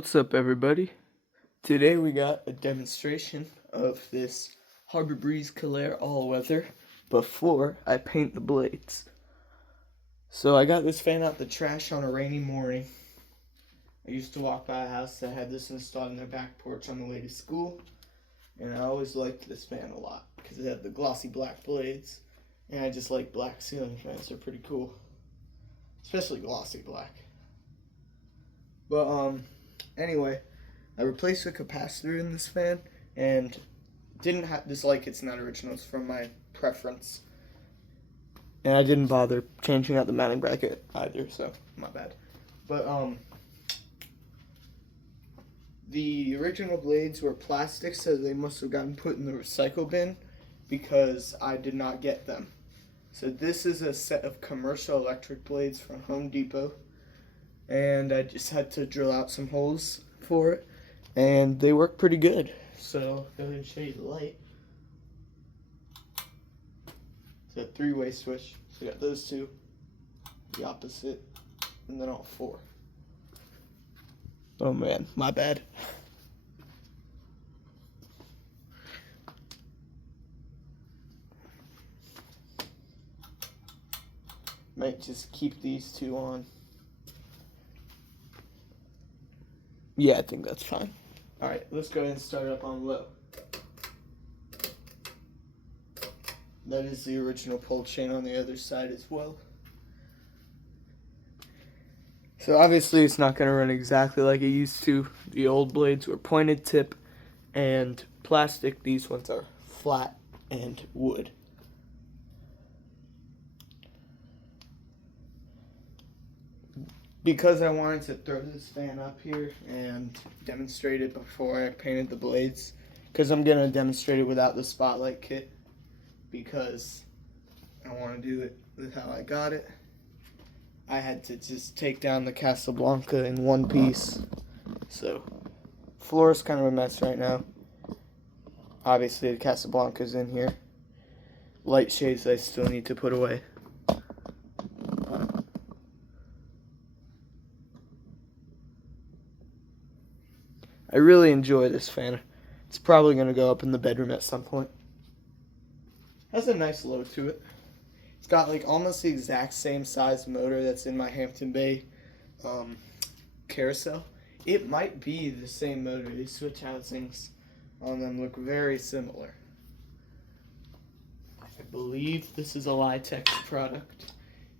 What's up, everybody? Today we got a demonstration of this Harbor Breeze Calera all-weather before I paint the blades. So I got this fan out the trash on a rainy morning. I used to walk by a house that had this installed in their back porch on the way to school, and I always liked this fan a lot because it had the glossy black blades, and I just like black ceiling fans. They're pretty cool, especially glossy black. But anyway, I replaced the capacitor in this fan and didn't dislike it's not original. It's from my preference. And I didn't bother changing out the mounting bracket either, so my bad. But the original blades were plastic, so they must have gotten put in the recycle bin because I did not get them. So this is a set of commercial electric blades from Home Depot, and I just had to drill out some holes for it, and they work pretty good. So go ahead and show you the light. It's a three-way switch. So you got those two, the opposite, and then all four. Oh man, my bad. Might just keep these two on. Yeah, I think that's fine. Alright, let's go ahead and start up on low. That is the original pull chain on the other side as well. So obviously it's not going to run exactly like it used to. The old blades were pointed tip and plastic. These ones are flat and wood. Because I wanted to throw this fan up here and demonstrate it before I painted the blades, because I'm going to demonstrate it without the spotlight kit, because I want to do it with how I got it. I had to just take down the Casablanca in one piece. So, floor is kind of a mess right now. Obviously the Casablanca's in here. Light shades I still need to put away. I really enjoy this fan. It's probably going to go up in the bedroom at some point. Has a nice low to it. It's got like almost the exact same size motor that's in my Hampton Bay carousel. It might be the same motor. These switch housings on them look very similar. I believe this is a Litex product.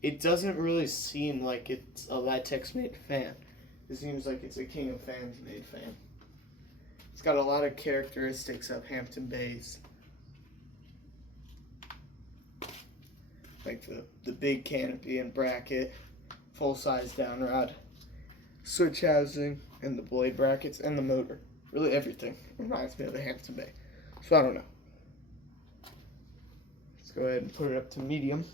It doesn't really seem like it's a Litex made fan. It seems like it's a King of Fans made fan. It's got a lot of characteristics of Hampton Bays. Like the big canopy and bracket, full-size down rod, switch housing, and the blade brackets, and the motor. Really everything reminds me of a Hampton Bay. So I don't know. Let's go ahead and put it up to medium.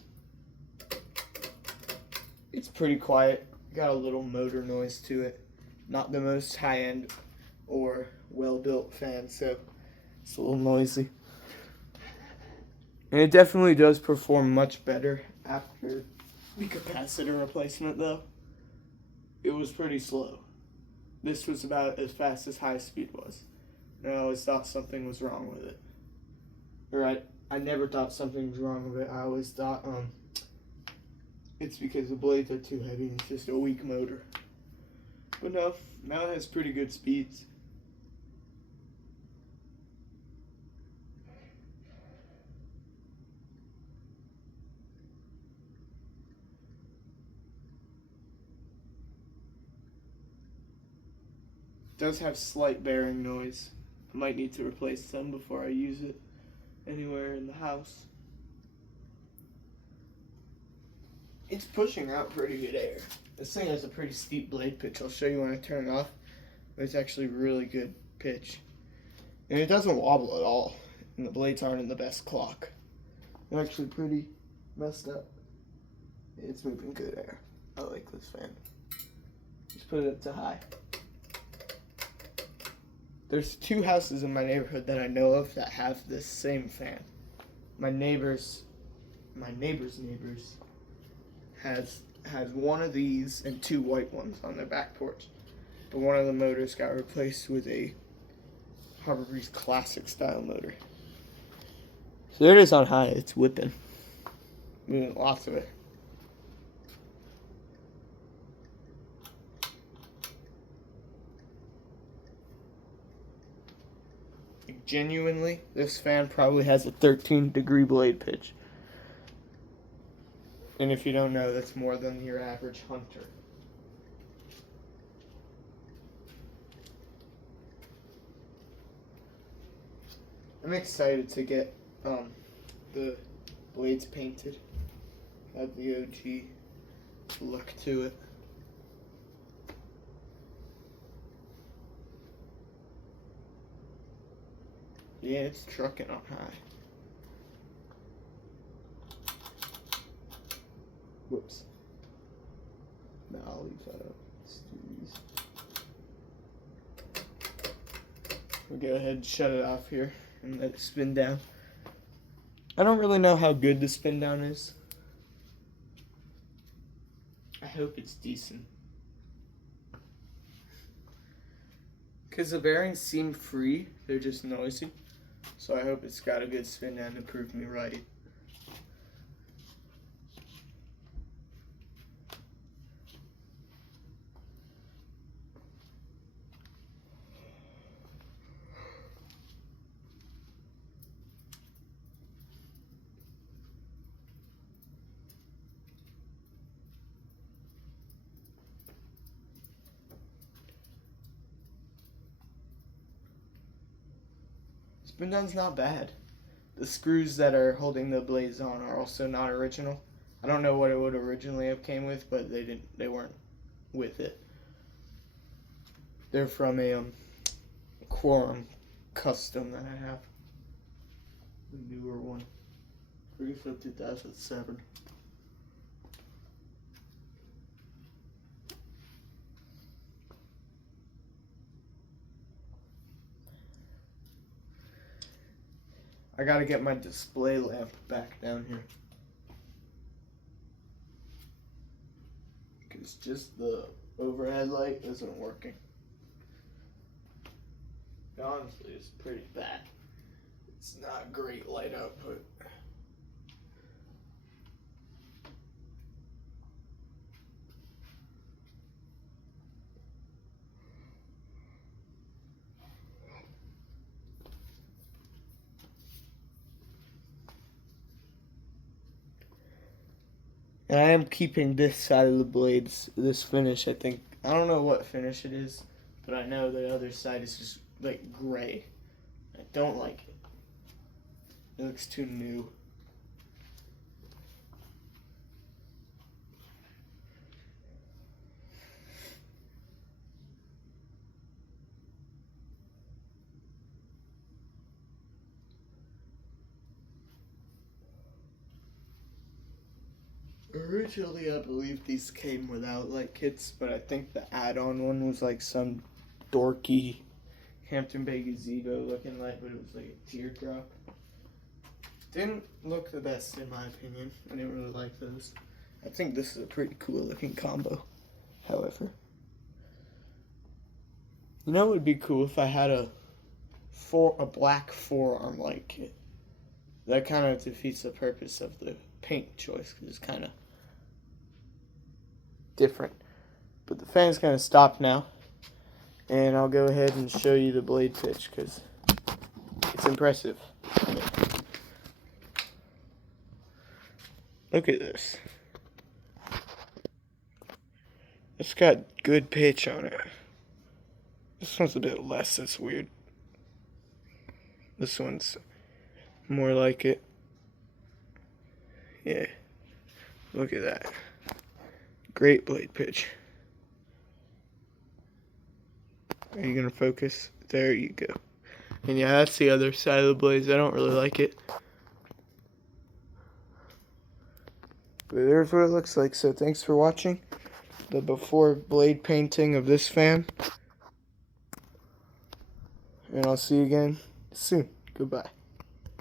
It's pretty quiet. Got a little motor noise to it. Not the most high-end or well-built fan, so it's a little noisy. And it definitely does perform much better after the capacitor replacement, though. It was pretty slow. This was about as fast as high speed was. And I always thought something was wrong with it. Or I never thought something was wrong with it. I always thought it's because the blades are too heavy and it's just a weak motor. But no, now it has pretty good speeds. It does have slight bearing noise. I might need to replace some before I use it anywhere in the house. It's pushing out pretty good air. This thing has a pretty steep blade pitch. I'll show you when I turn it off. But it's actually really good pitch. And it doesn't wobble at all. And the blades aren't in the best clock. They're actually pretty messed up. It's moving good air. I like this fan. Just put it up to high. There's two houses in my neighborhood that I know of that have this same fan. My neighbor's neighbors has one of these and two white ones on their back porch. but one of the motors got replaced with a Harbor Breeze Classic style motor. So there it is on high. It's whipping. Moving lots of it. Genuinely, this fan probably has a 13-degree blade pitch. And if you don't know, that's more than your average hunter. I'm excited to get the blades painted. Have the OG look to it. Yeah, it's trucking on high. Whoops. No, I'll leave that up. Let's do these. We'll go ahead and shut it off here and let it spin down. I don't really know how good the spin down is. I hope it's decent. Because the bearings seem free, they're just noisy. So I hope it's got a good spin down to prove me right. Spin down's not bad. The screws that are holding the blades on are also not original. I don't know what it would originally have came with, but they weren't with it. They're from a Quorum custom that I have. The newer one. From 2007. I gotta get my display lamp back down here. Because just the overhead light isn't working. Honestly, it's pretty bad. It's not great light output. And I am keeping this side of the blades, this finish, I think. I don't know what finish it is, but I know the other side is just like gray. I don't like it. It looks too new. Originally, I believe these came without light kits, but I think the add-on one was like some dorky Hampton Bay gazebo looking light, but it was like a teardrop. Didn't look the best in my opinion. I didn't really like those. I think this is a pretty cool looking combo, however. You know what would be cool if I had a black forearm light kit. That kind of defeats the purpose of the paint choice because it's kind of different. But the fan's going to stop now, and I'll go ahead and show you the blade pitch because it's impressive. Look at this. It's got good pitch on it. This one's a bit less, that's weird. This one's more like it. Yeah. Look at that. Great blade pitch. Are you gonna focus? There you go. And yeah, that's the other side of the blades. I don't really like it. But there's what it looks like. So thanks for watching the before blade painting of this fan. And I'll see you again soon. Goodbye.